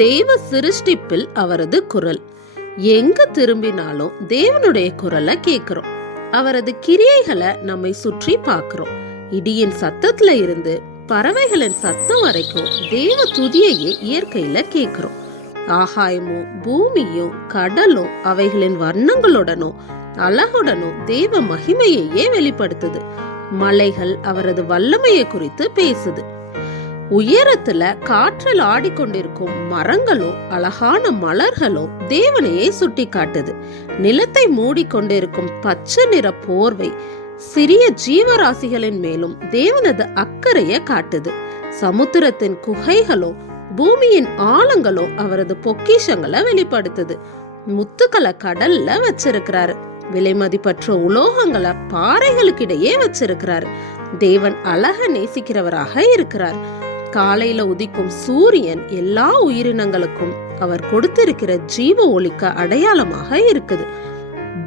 தேவ சிருஷ்டிப்பில் அவரது குரல். எங்க திரும்பினாலும் தேவனுடைய குரலை கேட்கிறோம். அவரது கிரியைகளை நம்மை சுற்றி பார்க்கிறோம். இடியின் சத்தத்துல இருந்து பறவைகளின் சத்தம் வரைக்கும் தேவ துதியையே இயற்கையில கேட்கிறோம். ஆகாயமும் பூமியும் கடலும் அவைகளின் வர்ணங்களுடனும் அழகுடனும் தேவ மகிமையையே வெளிப்படுத்துது. மலைகள் அவரது வல்லமையை குறித்து பேசுது. உயரத்துல காற்றில் ஆடிக்கொண்டிருக்கும் மரங்களும் அழகான மலர்களும் தேவனையே சுட்டி காட்டுது. நிலத்தை மூடிக்கொண்டிருக்கும் பச்சை நிற போர்வை சிறிய ஜீவராசிகளின் மேலும் தேவனது அக்கறையை காட்டுது. சமுத்திரத்தின் குகைகளும் பூமியின் ஆழங்களும் அவரது பொக்கிஷங்களை வெளிப்படுத்துது. முத்துக்களை கடல்ல வச்சிருக்கிறாரு. விலைமதிப்பற்ற உலோகங்களை பாறைகளுக்கிடையே வச்சிருக்கிறாரு. தேவன் அழக நேசிக்கிறவராக இருக்கிறார். காலையில உதிக்கும் சூரியன் எல்லா உயிரினங்களுக்கும் அவர் கொடுத்திருக்கிற ஜீவ ஒளிக்க அடையாளமாக இருக்குது.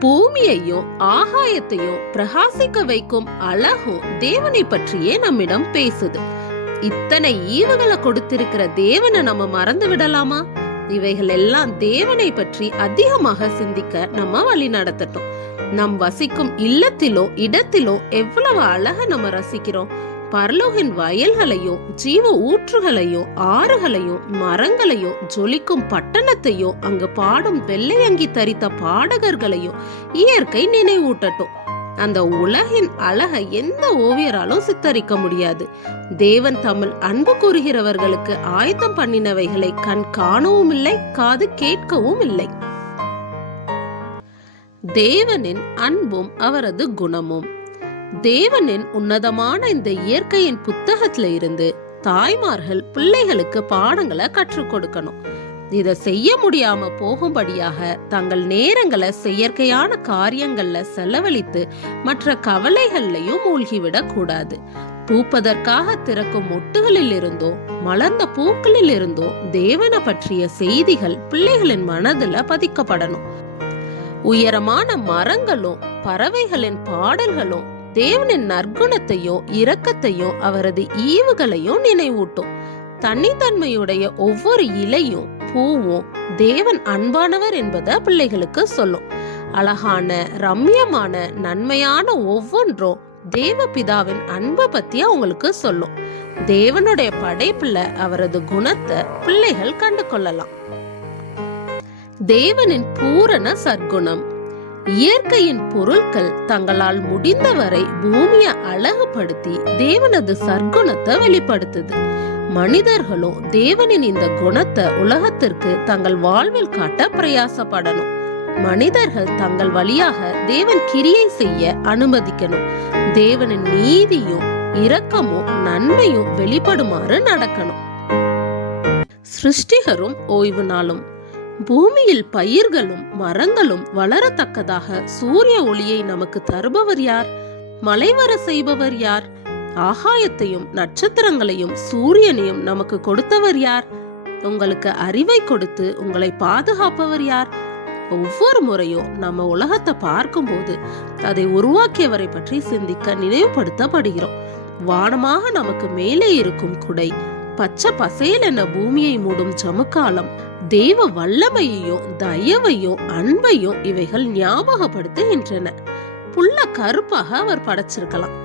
பூமியையும் ஆகாயத்தையும் பிரகாசிக்க வைக்கும் அழகும் தேவனை பற்றியே நம்மிடம் பேசுது. இத்தனை ஈவுகளை கொடுத்திருக்கிற தேவனை நம்ம மறந்து விடலாமா? இவைகள் எல்லாம் தேவனை பற்றி அதிகமாக சிந்திக்க நம்ம வழி நடத்தட்டும். நம் வசிக்கும் இல்லத்திலோ இடத்திலோ எவ்வளவு அழக நம்ம ரசிக்கிறோம். பரலோகின் வயல்களையும் ஜீவ ஊற்றுகளையும் ஆறுகளையும் மரங்களையும் ஜொலிக்கும் பட்டணத்தையும் அங்கு பாடும் வெள்ளையங்கி தரித்த பாடகர்களையும் இயற்கை நினைவூட்டட்டும். அந்த உலகின் அழகை எந்த ஓவியராலும் சித்தரிக்க முடியாது. தேவன் தமிழ் அன்பு கூறுகிறவர்களுக்கு ஆயத்தம் பண்ணினவைகளை கண் காணவும் இல்லை, காது கேட்கவும் இல்லை. தேவனின் அன்பும் அவரது குணமும். தேவனின் உன்னதமான இந்த இயற்கையின் புத்தகத்துல இருந்து தாய்மார்கள் பிள்ளைகளுக்கு பாடங்களை கற்றுக் கொடுக்கணும். இதை செய்ய முடியாம போகும்படியாக தங்கள் நேரங்களை செயற்கையான காரியங்கள்ல செலவழித்து மற்ற கவலைகள்லையும் மூழ்கிவிடக் கூடாது. பூப்பதற்காக திறக்கும் மொட்டுகளில் இருந்தோ மலர்ந்த பூக்களில் இருந்தோ தேவனை பற்றிய செய்திகள் பிள்ளைகளின் மனதுல பதிக்கப்படணும். உயரமான மரங்களும் பறவைகளின் பாடல்களும் தேவனின் நற்குணத்தையும் இரக்கத்தையும் அவரது ஈவுகளையும் நினைவூட்டும். தனித்தன்மையுடைய ஒவ்வொரு இலையும் பூவும் தேவன் அன்பானவர் என்பதை பிள்ளைகளுக்கு சொல்லும். அழகான ரம்யமான நன்மையான ஒவ்வொன்றும் தேவ பிதாவின் அன்பை பத்தி அவங்களுக்கு சொல்லும். தேவனுடைய படைப்புல அவரது குணத்தை பிள்ளைகள் கண்டு கொள்ளலாம். தேவனின் பூரண சற்குணம். இயற்கையின் பொருட்கள் தங்களால் முடிந்தவரை பூமியை அழகுபடுத்தி தேவனது சற்குணத்தை வெளிப்படுத்துது. மனிதர்களும் தேவனின் இந்த குணத்தை உலகத்திற்கு தங்கள் வாழ்வில் காட்ட பிரயாசப்படணும். மனிதர்கள் தங்கள் வழியாக தேவன் கிரியை செய்ய அனுமதிக்கணும். தேவனின் நீதியும் இரக்கமும் நன்மையும் வெளிப்படுமாறு நடக்கணும். சிருஷ்டிகரும் ஓய்வு நாளும். பூமியில் பயிர்களும் மரங்களும் வளரத்தக்கதாக சூரிய ஒளியை நமக்கு தருபவர் யார்? மழை வர செய்பவர் யார்? ஆகாயத்தையும் நட்சத்திரங்களையும் சூரியனையும் நமக்கு கொடுத்தவர் யார்? உங்களுக்கு அறிவை கொடுத்து உங்களை பாதுகாப்பவர் யார்? ஒவ்வொரு முறையும் நம்ம உலகத்தை பார்க்கும் போது அதை உருவாக்கியவரை பற்றி சிந்திக்க நினைவுபடுத்தப்படுகிறோம். வானமாக நமக்கு மேலே இருக்கும் குடை, பச்சை பசேல் என பூமியை மூடும் ஜமுக்காலம், தேவ வல்லமையையும் தயவையும் அன்பையும் இவைகள் ஞாபகப்படுத்துகின்றன. புல்ல கருப்பாக அவர் படைச்சிருக்கலாம்.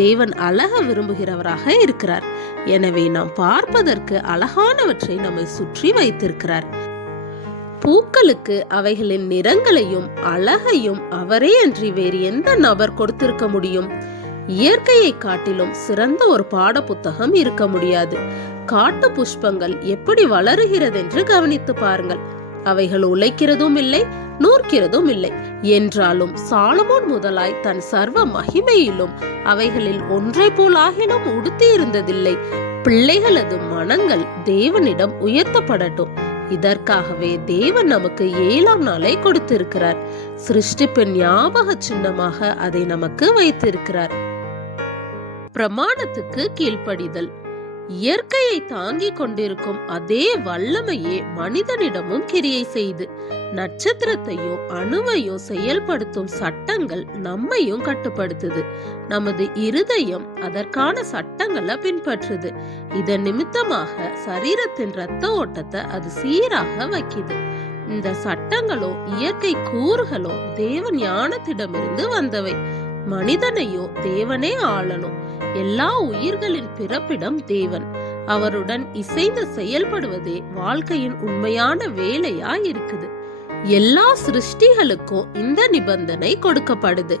தேவன் அழக விரும்புகிறவராக இருக்கிறார். எனவே நாம் பார்ப்பதற்கு அழகானவற்றை நம்மை சுற்றி வைத்திருக்கிறார். பூக்களுக்கு அவைகளின் நிறங்களையும் அழகையும் அவரே அன்றி வேறு எந்த நபர் கொடுத்திருக்க முடியும்? இயற்கையை காட்டிலும் சிறந்த ஒரு பாட புத்தகம் இருக்க முடியாது. காட்டு புஷ்பங்கள் எப்படி வளருகிறது என்று கவனித்து பாருங்கள். அவைகள் உழைக்கிறதும் இல்லை, நூற்கிறதும் இல்லை. என்றாலும் சாலமோன் முதலாய் தன் சர்வ மகிமையிலும் அவைகளில் ஒன்றை போலாகிலும் உடுத்தி இருந்ததில்லை. பிள்ளைகளது மனங்கள் தேவனிடம் உயர்த்தப்படட்டும். இதற்காகவே தேவன் நமக்கு 7ஆம் நாளை கொடுத்திருக்கிறார். சிருஷ்டிப்பின் ஞாபக சின்னமாக அதை நமக்கு வைத்திருக்கிறார். பிரமாணத்துக்கு கீழ்ப்படிதல். இயற்கையை தாங்கிக் கொண்டிருக்கும் அதே வல்லமையே மனிதனிடமும் கிரியை செய்து நட்சத்திரத்தையும் அணுவையும் செயல்படுத்தும் சட்டங்கள் நம்மையும் கட்டுப்படுத்துது. நமது இருதயம் அதற்கான சட்டங்களை பின்பற்றுது. இதன் நிமித்தமாக சரீரத்தின் இரத்த ஓட்டத்தை அது சீராக வைக்குது. இந்த சட்டங்களோ இயற்கை கூறுகளோ தேவ ஞானத்திடமிருந்து வந்தவை. மனிதனையோ தேவனே ஆளணும். எல்லா உயிர்களின் பிறப்பிடம் தேவன். அவருடன் இசைந்து செயல்படுவதே வாழ்க்கையின் உண்மையான வேலையா இருக்குது. எல்லா சிருஷ்டிகளுக்கும் இந்த நிபந்தனை கொடுக்கப்படுது.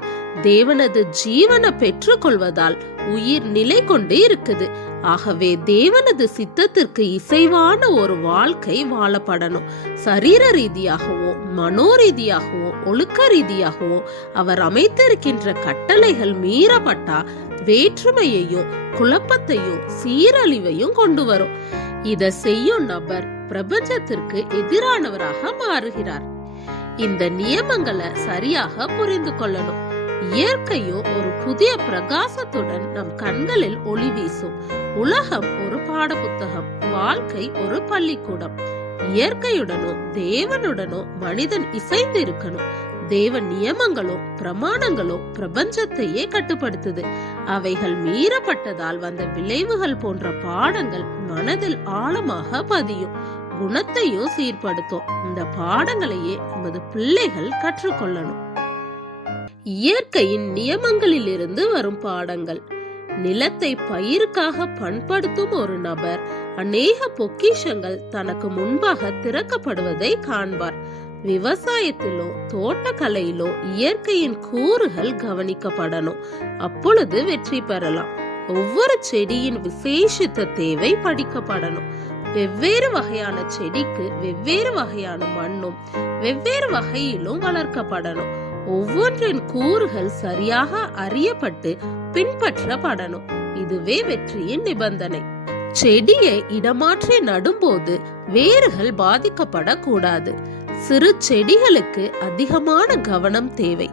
தேவனது ஜீவனை பெற்றுக் கொள்வதால் உயிர் நிலை கொண்டு இருக்குது. ஆகவே தேவனது சித்தத்திற்கு இசைவான ஒரு வாழ்க்கை வாழப்படணும். சரீர ரீதியாகவோ மனோரீதியாகவோ ஒழுக்க ரீதியாகவோ அவர் அமைத்திருக்கின்ற கட்டளைகள் மீறப்பட்டா வேற்றுமையையும் குழப்பத்தையும் சீரழிவையும் கொண்டு வரும். இதை செய்யும் நபர் பிரபஞ்சத்திற்கு எதிரானவராக மாறுகிறார். இந்த நியமங்களை சரியாக புரிந்து கொள்ளணும். இயற்கையும் ஒரு புதிய பிரகாசத்துடன் நம் கண்களில் ஒளி வீசும். உலகம் ஒரு பாடப்புத்தகம், வாழ்க்கை ஒரு பள்ளிக்கூடம். இயற்கையுடனும் தேவனுடனும் மனிதன் இசைந்து இருக்கணும். தேவ நியமங்களும் பிரமாணங்களும் பிரபஞ்சத்தையே கட்டுப்படுத்துது. அவைகள் மீறப்பட்டதால் வந்த விளைவுகள் போன்ற பாடங்கள் மனதில் ஆழமாக பதியும், குணத்தையும் சீர்படுத்தும். இந்த பாடங்களையே நமது பிள்ளைகள் கற்றுக்கொள்ளணும். இயற்கையின் நியமங்களிலிருந்து வரும் பாடங்கள். நிலத்தை பயிருக்காக பண்படுத்தும் ஒரு நபர் அநேக பொக்கிஷங்கள் தனக்கு முன்பாக திறக்கப்படுவதை காண்பார். விவசாயத்திலோ தோட்டக்கலையிலோ இயற்கையின் கூறுகள் கவனிக்கப்படணும். அப்பொழுது வெற்றி பெறலாம். ஒவ்வொரு செடியின் விசேஷித்த தேவை படிக்கப்படணும். வெவ்வேறு வகையான செடிக்கு வெவ்வேறு வகையான மண்ணும் வெவ்வேறு வகையிலும் வளர்க்கப்படணும். ஒவ்வொன்றின் கூறுகள் சரியாக அறியப்பட்டு பின்பற்றப்படணும். இதுவே வெற்றியின் நிபந்தனை. செடியை இடமாற்றி நடும்போது வேர்கள் பாதிக்கப்படக்கூடாது. சிறு செடிகளுக்கு அதிகமான கவனம் தேவை.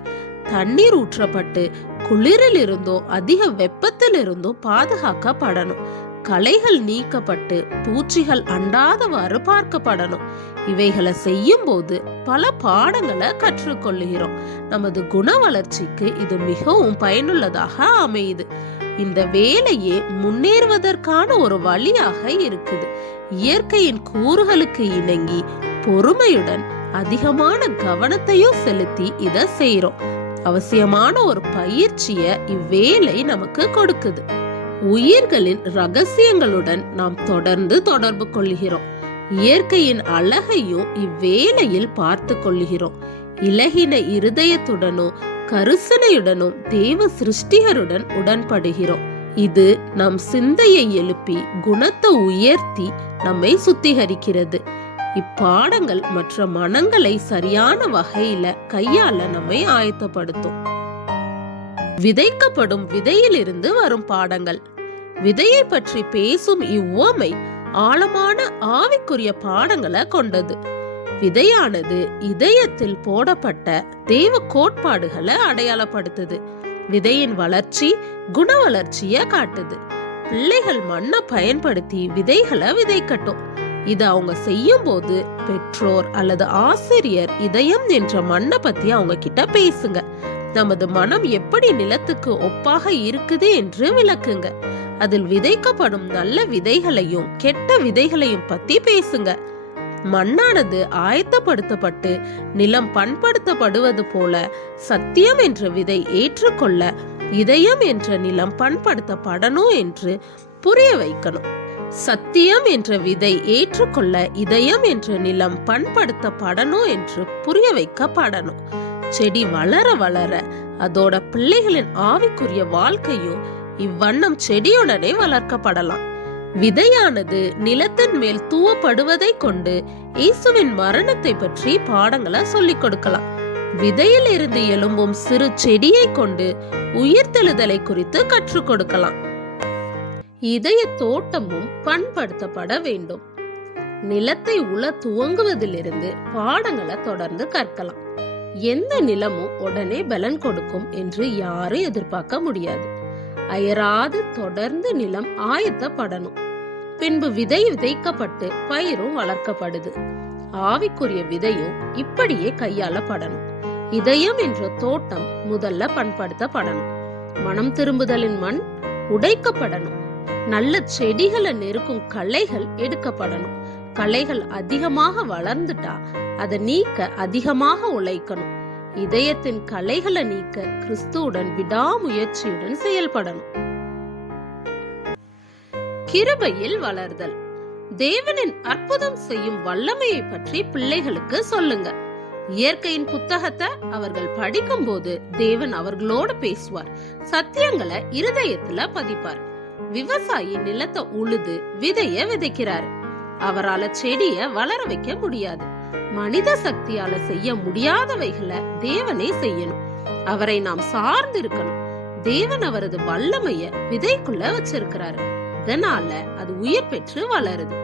தண்ணீர் ஊற்றப்பட்டு குளிரில் இருந்தோ அதிக வெப்பத்தில் இருந்தோ பாதுகாக்கப்படணும். களைகள் நீக்கப்பட்டு பூச்சிகள் அண்டாதவாறு பார்க்கப்படணும். இவைகளை செய்யும் போது பல பாடங்களை கற்றுக்கொள்ளுகிறோம். நமது குண வளர்ச்சிக்கு இது மிகவும் பயனுள்ளதாக அமையுது. இந்த வேலையே முன்னேறுவதற்கான ஒரு வழியாக இருக்குது. இயற்கையின் கூறுகளுக்கு இணங்கி பொறுமையுடன் அதிகமான கவனத்தையும் செலுத்தி இதை செய்யறோம். அவசியமான ஒரு பயிற்சிய இவ்வேலை நமக்கு கொடுக்குது. உயிர்களின் ரகசியங்களுடன் நாம் தொடர்ந்து தொடர்பு கொள்கிறோம். இயற்கையின் அழகையும் இவ்வேளையில் பார்த்து கொள்கிறோம். இலகின இருதயத்துடனும் கருசனையுடனும் தேவ சிருஷ்டிகருடன் உடன்படுகிறோம். இது நம் சிந்தையை எழுப்பி குணத்தை உயர்த்தி நம்மை சுத்திகரிக்கிறது. இப்பாடங்கள் மற்ற மனங்களை சரியான வகையில கையாள நம்மை ஆயத்தப்படுத்தும். விதைக்கப்படும் விதையிலிருந்து வரும் பாடங்கள். விதையை பற்றி பேசும் இவ்வுவமை ஆழமான ஆவிக்குரிய பாடங்களை கொண்டது. விதையானது இதயத்தில் போடப்பட்ட தேவ கோட்பாடுகளை அடையாளப்படுத்துது. விதையின் வளர்ச்சி குண வளர்ச்சிய காட்டுது. பிள்ளைகள் மண்ணை பயன்படுத்தி விதைகளை விதைக்கட்டும். இத அவங்க செய்யும் போது பெற்றோர் அல்லது ஆசிரியர் இதயம் என்ற மண்ணை பத்தி அவங்க கிட்ட பேசுங்க. நமது மனம் எப்படி நிலத்துக்கு ஒப்பாக இருக்குது என்று விளக்குங்க. அதில் விதைக்கப்படும் நல்ல விதைகளையும் கெட்ட விதைகளையும் பத்தி பேசுங்க. மண்ணானது ஆயத்தப்படுத்தப்பட்டு நிலம் பண்படுத்தப்படுவது போல சத்தியம் என்ற விதை ஏற்றுக்கொள்ள இதயம் என்ற நிலம் பண்படுத்தப்படணும் என்று புரிய வைக்கணும். சத்தியம் என்ற விதை ஏற்றுக்கொள்ள இதயம் என்ற நிலம் பண்படுத்தப்படணும் என்று புரிய வைக்கப்படணும். செடி வளர வளர அதோட பிள்ளைகளின் ஆவிக்குரிய வாழ்க்கையும் இவ்வண்ணம் செடியுடனே வளர்க்கப்படலாம். விதையானது நிலத்தின் மேல் தூவப்படுவதை கொண்டு இயேசுவின் மரணத்தை பற்றி பாடங்களை சொல்லிக் கொடுக்கலாம். விதையில் இருந்து எழும்பும் சிறு செடியை கொண்டு உயிர்த்தெழுதலை குறித்து கற்றுக் கொடுக்கலாம். இதய தோட்டமும் பண்படுத்தப்பட வேண்டும். நிலத்தை உழ துவங்குவதிலிருந்து பாடங்களை தொடர்ந்து கற்கலாம். எந்த நிலமும் உடனே பலன் கொடுக்கும் என்று யாரும் எதிர்பார்க்க முடியாது. அயராது தொடர்ந்து நிலம் ஆயத்தப்படணும். பின்பு விதை விதைக்கப்பட்டு பயிரும் வளர்க்கப்படுது. ஆவிக்குரிய விதையும் இப்படியே கையாளப்படணும். இதயம் என்ற தோட்டம் முதல்ல பண்படுத்தப்படணும். மனம் திரும்புதலின் மண் உடைக்கப்படணும். நல்ல செடிகளை நெருக்கும் களைகள் எடுக்கப்படணும். களைகள் அதிகமாக வளர்ந்துட்டா அதை நீக்க அதிகமாக உழைக்கணும். இதயத்தின் களைகளை நீக்க கிறிஸ்துவுடன் விடாமுயற்சியுடன் செயல்படணும். கிருபையில் வளர்தல். தேவனின் அற்புதம் செய்யும் வல்லமையை பற்றி பிள்ளைகளுக்கு சொல்லுங்க. இயற்கையின் புத்தகத்தை அவர்கள் படிக்கும் போது தேவன் அவர்களோடு பேசுவார். சத்தியங்களை இருதயத்துல பதிப்பார். விவசாயி நிலத்தை உழுது விதைய விதைக்கிறார். அவரால செடிய வளர வைக்க முடியாது. மனித சக்தியால செய்ய முடியாதவைகளை தேவனே செய்யணும். அவரை நாம் சார்ந்து இருக்கணும். தேவன் அவரது வல்லமைய விதைக்குள்ள வச்சிருக்கிறாரு. இதனால அது உயிர் பெற்று வளருது.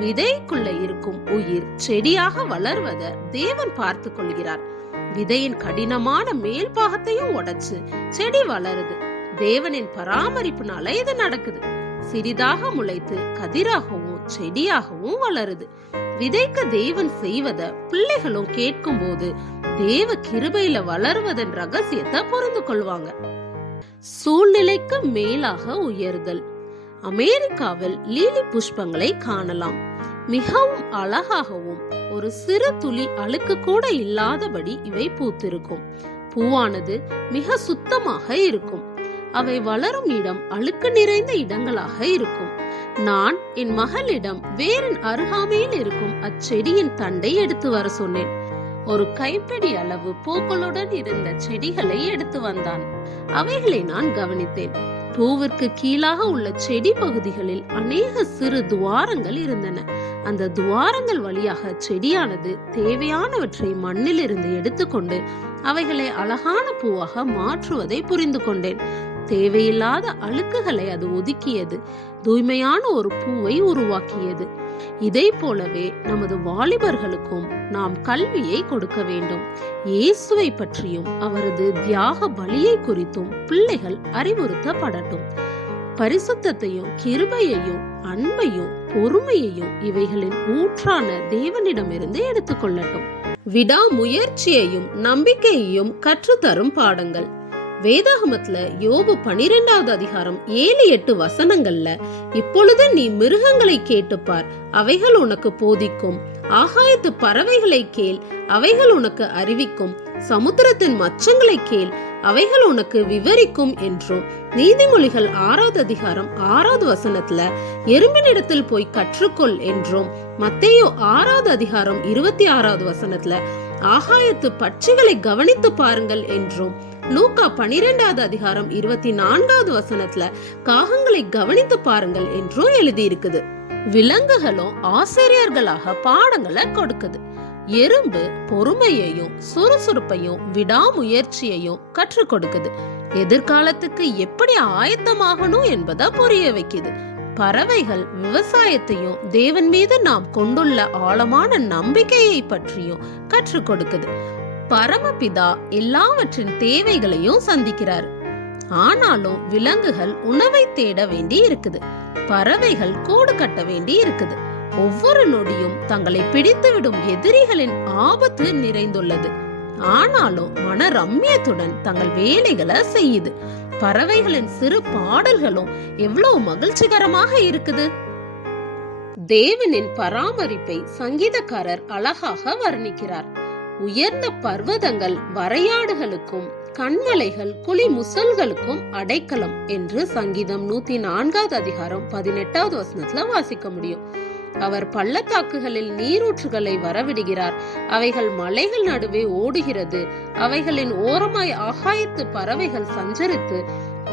விதைக்குள்ள இருக்கும் உயிர் செடியாக வளர்வத தேவன் பார்த்து கொள்கிறார். விதையின் கடினமான மேல் பாகத்தையும் உடைச்சு செடி வளருது. தேவனின் பராமரிப்புனால இது நடக்குது. சிறிதாக முளைத்து கதிராகவும் செடியாகவும் வளருது. விதைக்க தேவன் செய்வத பிள்ளைகளும் கேட்கும் போது தேவ கிருபையில வளருவதன் ரகசியத்தை புரிந்து கொள்வாங்க. சூழ்நிலைக்கு மேலாக உயர்தல். அமெரிக்காவில் லீலி புஷ்பங்களை காணலாம். மிகவும் அழகாகவும் ஒரு சிறு துளி அழுக்கு கூட இல்லாதபடி இவை பூத்திருக்கும். பூவானது மிக சுத்தமாக இருக்கும். அவை வளரும் இடம் அழுக்கு நிறைந்த இடங்களாக இருக்கும். நான் என் மகளிடம் வேரின் அருகாமையில் இருக்கும் அச்செடியின் தண்டை எடுத்து வர சொன்னேன். ஒரு கைப்பிடி அளவு பூக்களுடன் இருந்த செடிகளை எடுத்து வந்தான். அவைகளை நான் கவனித்தேன். பூவிற்கு கீழாக உள்ள செடி பகுதிகளில் அநேக சிறு துவாரங்கள் இருந்தன. அந்த துவாரங்கள் வழியாக செடியானது தேவையானவற்றை மண்ணில் இருந்து எடுத்துக்கொண்டு அவைகளை அழகான பூவாக மாற்றுவதை புரிந்து கொண்டேன். தேவையில்லாத அழுக்குகளை அது ஒதுக்கியது. தூய்மையான ஒரு பூவை உருவாக்கியது. இதை போலவே நமது வாலிபர்களுக்கும் நாம் கல்வியை கொடுக்க வேண்டும். இயேசுவை பற்றியும் அவரது தியாக பலியை குறித்தும் பிள்ளைகள் அறிவுறுத்தப்படட்டும். பரிசுத்தத்தையும் கிருபையையும் அன்பையும் பொறுமையையும் இவைகளின் ஊற்றான தேவனிடமிருந்து எடுத்துக்கொள்ளட்டும். விடாமுயற்சியையும் நம்பிக்கையையும் கற்றுத்தரும் பாடங்கள். வேதாகமத்துல யோபு 12வது அதிகாரம் 7-8 வசனங்கள்ல, இப்பொழுது நீ மிருகங்களை கேட்டுப்பார், அவைகள் உனக்கு போதிக்கும். ஆகாயத்து பறவைகளை கேள், அவைகள் உனக்கு அறிவிக்கும். சமுத்திரத்தின் மச்சங்களை கேள், அவைகள் உனக்கு விவரிக்கும் என்றும். நீதிமொழிகள் 6வது அதிகாரம் 6வது வசனத்துல எறும்பினிடத்தில் போய் கற்றுக்கொள் என்றும். மத்தேயு 6வது அதிகாரம் 26வது வசனத்துல ஆகாயத்து பட்சிகளை கவனித்து பாருங்கள் என்றும். லூக்கா 12வது அதிகாரம் 24வது வசனத்துல காகங்களை கவனித்து பாருங்கள் என்றும் எழுதி இருக்குது. விலங்குகளும் ஆசிரியர்களாக பாடங்களை கொடுக்குது. எறும்பு பொறுமையையும் சுறுசுறுப்பையும் விடாமுயற்சியையும் கற்றுக் கொடுக்குது. எதிர்காலத்துக்கு எப்படி ஆயத்தமாகணும் என்பதை புரிய வைக்குது. பறவைகள் விவசாயத்தையும் தேவன் மீது நாம் கொண்டுள்ள ஆழமான நம்பிக்கையை பற்றியும் கற்றுக் கொடுக்குது. பரமபிதா எல்லாவற்றின் தேவைகளையும் சந்திக்கிறார். ஆனாலும் விலங்குகள் உணவை தேட வேண்டி இருக்குது. பறவைகள் கூடு கட்ட வேண்டி இருக்குது. ஒவ்வொரு நொடியும் தங்களை பிடித்துவிடும் எதிரிகளின் ஆபத்து நிறைந்துள்ளது. ஆனாலும் மன ரம்யத்துடன் தங்கள் வேலைகளை செய்யுது. பறவைகளின் சிறு பாடல்களும் எவ்வளவு மகிழ்ச்சிகரமாக இருக்குது. தேவனின் பராமரிப்பை சங்கீதக்காரர் அழகாக வர்ணிக்கிறார். உயர்ந்த பர்வதங்கள் வரையாடுகளுக்கும் கண்மலைகள் குழி முசல்களுக்கும் அடைக்கலம் என்று சங்கீதம் 104வது அதிகாரம் 18வது வசனத்துல வாசிக்க முடியும். அவர் பள்ளத்தாக்குகளில் நீரூற்றுகளை வரவிடுகிறார். அவைகள் மலைகள் நடுவே ஓடுகிறது. அவைகளின் ஓரமாய் ஆகாயத்து பறவைகள் சஞ்சரித்து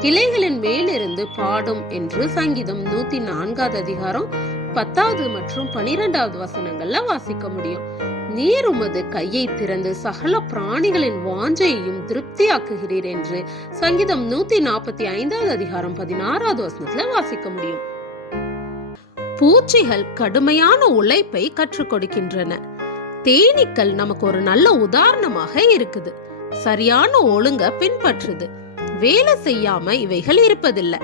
கிளைகளின் மேலிருந்து பாடும் என்று சங்கீதம் 104வது அதிகாரம் 10வது மற்றும் 12வது வசனங்கள்ல வாசிக்க முடியும். நீர் உமது கையை திறந்து சகல பிராணிகளின் வாஞ்சையையும் திருப்தியாக்குகிறீர் என்று சங்கீதம் 145வது அதிகாரம் 16வது வசனத்துல வாசிக்க முடியும். பூச்சிகள் கடுமையான உழைப்பை கற்றுக் கொடுக்கின்றன. தேனீக்கள் நமக்கு ஒரு நல்ல உதாரணமாக இருக்குது. சரியான ஒழுங்க பின்பற்றுது. வேலை செய்யாம இவைகள் இருப்பதில்லை.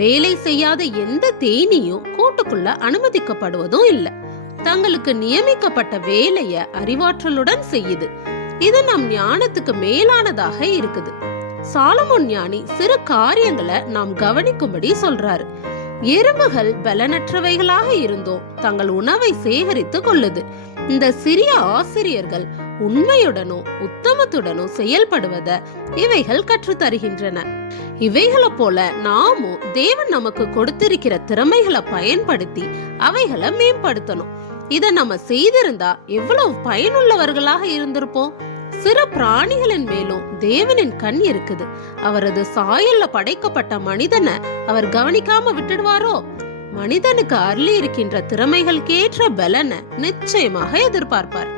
வேலை செய்யாத எந்த தேனீயும் கூட்டுக்குள்ள அனுமதிக்கப்படுவதும் இல்லை. தங்களுக்கு நியமிக்கப்பட்ட வேலைய அறிவாற்றலுடன் செய்யுது. இது நம் ஞானத்துக்கு மேலானதாக இருக்குது. சாலமோன் ஞானி சிறு காரியங்களை நாம் கவனிக்கும்படி சொல்றாரு. எறும்புகள் பலனற்றவைகளாக இருந்தோம் தங்கள் உணவை சேகரித்து கொள்ளுது. இந்த சிறிய ஆசிரியர்கள் உண்மையுடனும் உத்தமத்துடனும் செயல்படுவத இவைகள் கற்றுத்தருகின்றன. இவைகளை போல நாமும் தேவன் நமக்கு கொடுத்திருக்கிற திறமைகளை பயன்படுத்தி அவைகளை மேம்படுத்தணும். இத நம்ம செய்திருந்தா எவ்வளவு பயனுள்ளவர்களாக இருந்திருப்போம். சிறு பிராணிகளின் மேலும் தேவனின் கண் இருக்குது. அவரது சாயல்ல படைக்கப்பட்ட மனிதனை அவர் கவனிக்காம விட்டுடுவாரோ? மனிதனுக்கு அருளி இருக்கின்ற திறமைகளுக்கேற்ற பலனை நிச்சயமாக எதிர்பார்ப்பார்.